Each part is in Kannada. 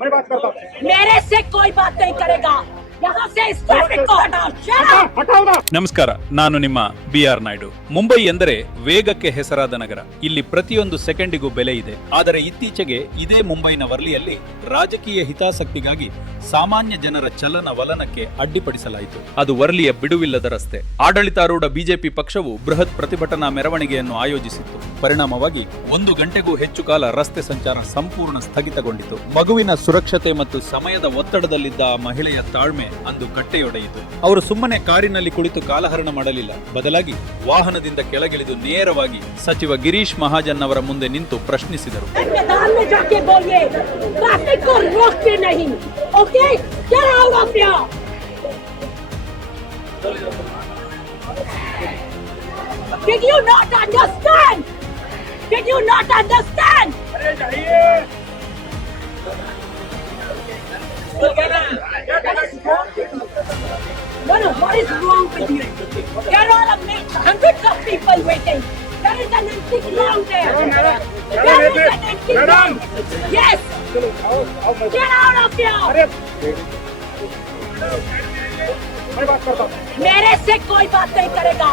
मैं बात करता हूँ। मेरे से कोई बात नहीं करेगा। यहाँ से इस ट्रैफिक को हटाओ। Shut up! हटाओ ना। ನಮಸ್ಕಾರ, ನಾನು ನಿಮ್ಮ BR ನಾಯ್ಡು. ಮುಂಬೈ ಎಂದರೆ ವೇಗಕ್ಕೆ ಹೆಸರಾದ ನಗರ. ಇಲ್ಲಿ ಪ್ರತಿಯೊಂದು ಸೆಕೆಂಡಿಗೂ ಬೆಲೆ ಇದೆ. ಆದರೆ ಇತ್ತೀಚೆಗೆ ಇದೇ ಮುಂಬೈನ ವರ್ಲಿಯಲ್ಲಿ ರಾಜಕೀಯ ಹಿತಾಸಕ್ತಿಗಾಗಿ ಸಾಮಾನ್ಯ ಜನರ ಚಲನವಲನಕ್ಕೆ ಅಡ್ಡಿಪಡಿಸಲಾಯಿತು. ಅದು ವರ್ಲಿಯ ಬಿಡುವಿಲ್ಲದ ರಸ್ತೆ. ಆಡಳಿತಾರೂಢ ಬಿಜೆಪಿ ಪಕ್ಷವು ಬೃಹತ್ ಪ್ರತಿಭಟನಾ ಮೆರವಣಿಗೆಯನ್ನು ಆಯೋಜಿಸಿತ್ತು. ಪರಿಣಾಮವಾಗಿ 1 ಗಂಟೆಗೂ ಹೆಚ್ಚು ಕಾಲ ರಸ್ತೆ ಸಂಚಾರ ಸಂಪೂರ್ಣ ಸ್ಥಗಿತಗೊಂಡಿತು. ಮಗುವಿನ ಸುರಕ್ಷತೆ ಮತ್ತು ಸಮಯದ ಒತ್ತಡದಲ್ಲಿದ್ದ ಆ ಮಹಿಳೆಯ ತಾಳ್ಮೆ ಅಂದು ಕಟ್ಟೆಯೊಡೆಯಿತು. ಅವರು ಸುಮ್ಮನೆ ಕಾರಿನಲ್ಲಿ ಕುಳಿತು ಕಾಲಹರಣ ಮಾಡಲಿಲ್ಲ. ಬದಲಾಗಿ ವಾಹನದಿಂದ ಕೆಳಗಿಳಿದು ನೇರವಾಗಿ ಸಚಿವ ಗಿರೀಶ್ ಮಹಾಜನ್ ಅವರ ಮುಂದೆ ನಿಂತು ಪ್ರಶ್ನಿಸಿದರು. मैदान में जाके बोलिए, ट्रैफिक को रोकते नहीं। Okay? Get out of here! Did you not understand? Did you not understand? No, what is wrong with you? There are hundreds of people waiting. There is an empty ground there. There is an empty ground. Yes. Get out of here. मैं बात करता हूँ। मेरे से कोई बात नहीं करेगा.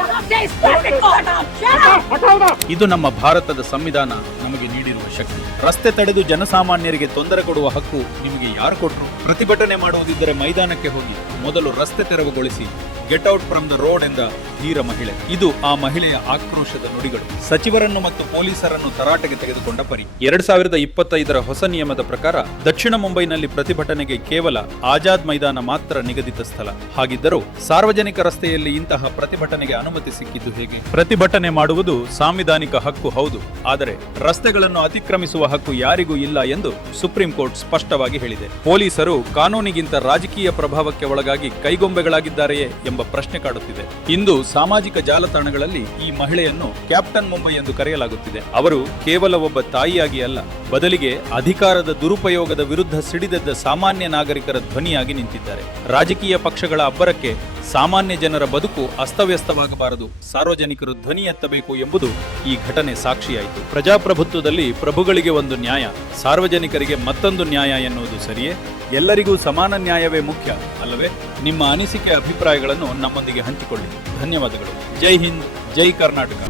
यहाँ से इस ट्रैफिक को हटाओ. Shut up! हटाओ ना। ಇದು ನಮ್ಮ ಭಾರತದ ಸಂವಿಧಾನ ನಮಗೆ ನೀಡಿರುವ ಶಕ್ತಿ. ರಸ್ತೆ ತಡೆದು ಜನಸಾಮಾನ್ಯರಿಗೆ ತೊಂದರೆ ಕೊಡುವ ಹಕ್ಕು ನಿಮಗೆ ಯಾರು ಕೊಟ್ರು? ಪ್ರತಿಭಟನೆ ಮಾಡುವುದಿದ್ದರೆ ಮೈದಾನಕ್ಕೆ ಹೋಗಿ ಮೊದಲು ರಸ್ತೆ ತೆರವುಗೊಳಿಸಿ. Get out from the road ಎಂದ ಧೀರ ಮಹಿಳೆ. ಇದು ಆ ಮಹಿಳೆಯ ಆಕ್ರೋಶದ ನುಡಿಗಳು. ಸಚಿವರನ್ನು ಮತ್ತು ಪೊಲೀಸರನ್ನು ತರಾಟೆಗೆ ತೆಗೆದುಕೊಂಡ ಪರಿ. 2025ರ ಹೊಸ ನಿಯಮದ ಪ್ರಕಾರ ದಕ್ಷಿಣ ಮುಂಬೈನಲ್ಲಿ ಪ್ರತಿಭಟನೆಗೆ ಕೇವಲ ಆಜಾದ್ ಮೈದಾನ ಮಾತ್ರ ನಿಗದಿತ ಸ್ಥಳ. ಹಾಗಿದ್ದರೂ ಸಾರ್ವಜನಿಕ ರಸ್ತೆಯಲ್ಲಿ ಇಂತಹ ಪ್ರತಿಭಟನೆಗೆ ಅನುಮತಿ ಸಿಕ್ಕಿದ್ದು ಹೇಗೆ? ಪ್ರತಿಭಟನೆ ಮಾಡುವುದು ಸಾಂವಿಧಾನಿಕ ಹಕ್ಕು ಹೌದು, ಆದರೆ ರಸ್ತೆಗಳನ್ನು ಅತಿಕ್ರಮಿಸುವ ಹಕ್ಕು ಯಾರಿಗೂ ಇಲ್ಲ ಎಂದು ಸುಪ್ರೀಂ ಕೋರ್ಟ್ ಸ್ಪಷ್ಟವಾಗಿ ಹೇಳಿದೆ. ಪೊಲೀಸರು ಕಾನೂನಿಗಿಂತ ರಾಜಕೀಯ ಪ್ರಭಾವಕ್ಕೆ ಒಳಗಾಗಿ ಕೈಗೊಂಬೆಗಳಾಗಿದ್ದಾರೆಯೇ ಎಂಬ ಪ್ರಶ್ನೆ ಕಾಡುತ್ತಿದೆ. ಇಂದು ಸಾಮಾಜಿಕ ಜಾಲತಾಣಗಳಲ್ಲಿ ಈ ಮಹಿಳೆಯನ್ನು ಕ್ಯಾಪ್ಟನ್ ಮುಂಬೈ ಎಂದು ಕರೆಯಲಾಗುತ್ತಿದೆ. ಅವರು ಕೇವಲ ಒಬ್ಬ ತಾಯಿಯಾಗಿ ಅಲ್ಲ, ಬದಲಿಗೆ ಅಧಿಕಾರದ ದುರುಪಯೋಗದ ವಿರುದ್ಧ ಸಿಡಿದೆದ್ದ ಸಾಮಾನ್ಯ ನಾಗರಿಕರ ಧ್ವನಿಯಾಗಿ ನಿಂತಿದ್ದಾರೆ. ರಾಜಕೀಯ ಪಕ್ಷಗಳ ಅಬ್ಬರಕ್ಕೆ ಸಾಮಾನ್ಯ ಜನರ ಬದುಕು ಅಸ್ತವ್ಯಸ್ತವಾಗಬಾರದು, ಸಾರ್ವಜನಿಕರು ಧ್ವನಿ ಎತ್ತಬೇಕು ಎಂಬುದು ಈ ಘಟನೆ ಸಾಕ್ಷಿಯಾಯಿತು. ಪ್ರಜಾಪ್ರಭುತ್ವದಲ್ಲಿ ಪ್ರಭುಗಳಿಗೆ ಒಂದು ನ್ಯಾಯ, ಸಾರ್ವಜನಿಕರಿಗೆ ಮತ್ತೊಂದು ನ್ಯಾಯ ಎನ್ನುವುದು ಸರಿಯೇ? ಎಲ್ಲರಿಗೂ ಸಮಾನ ನ್ಯಾಯವೇ ಮುಖ್ಯ ಅಲ್ಲವೇ? ನಿಮ್ಮ ಅನಿಸಿಕೆ ಅಭಿಪ್ರಾಯಗಳನ್ನು ನಮ್ಮೊಂದಿಗೆ ಹಂಚಿಕೊಳ್ಳಿ. ಧನ್ಯವಾದಗಳು. ಜೈ ಹಿಂದ್, ಜೈ ಕರ್ನಾಟಕ.